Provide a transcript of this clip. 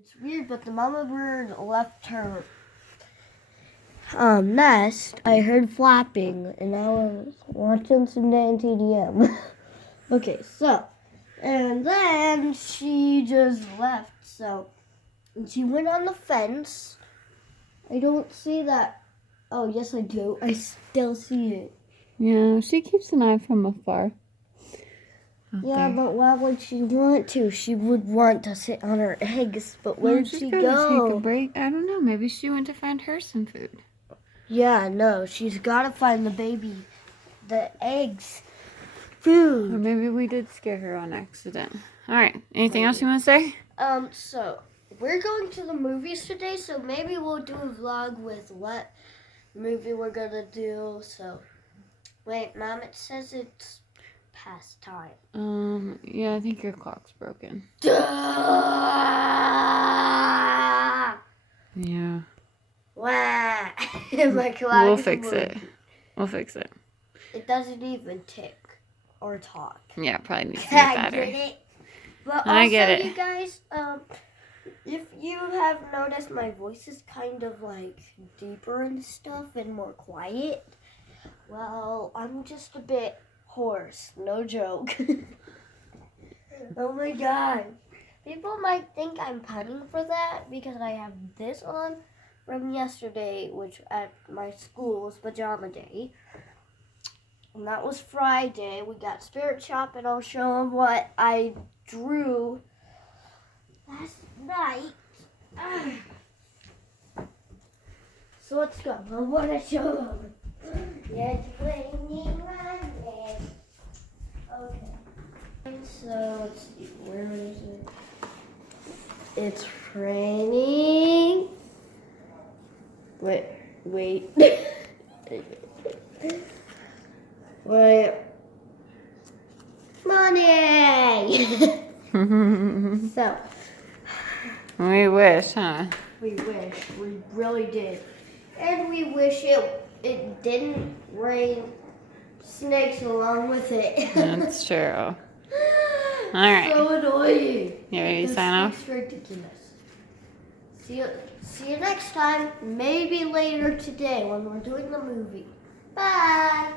It's weird, but the mama bird left her nest. I heard flapping, and I was watching some TDM. Okay, so, and then she just left. So, and she went on the fence. I don't see that. Oh, yes, I do. I still see it. Yeah, she keeps an eye from afar. Yeah, but why would she want to? She would want to sit on her eggs, but where did she go? Take a break. I don't know. Maybe she went to find her some food. Yeah, no, she's got to find the baby, the eggs, food. Or maybe we did scare her on accident. All right. Anything else you want to say? So we're going to the movies today, so maybe we'll do a vlog with what movie we're gonna do. So, wait, Mom, it says it's past time. Yeah, I think your clock's broken. Duh! Yeah. Wow. My clock We'll is fix broken. it. We'll fix it. It doesn't even tick or talk. Yeah, probably needs to get better. I get it. But also, I get it. you guys, if you have noticed, my voice is kind of like deeper and stuff and more quiet. Well, I'm just a bit hoarse. No joke. Oh my god. People might think I'm punning for that because I have this on from yesterday, which at my school was pajama day. And that was Friday. We got Spirit Shop, and I'll show them what I drew last night. So let's go. I want to show them. Yeah, it's raining Monday. Okay. So let's see. Where is it? It's raining. Wait. Wait. Money! So. We wish, huh? We wish. We really did. And we wish it didn't rain snakes along with it. That's true. All right. So annoying. You ready to sign off? It's ridiculous. See you next time. Maybe later today when we're doing the movie. Bye.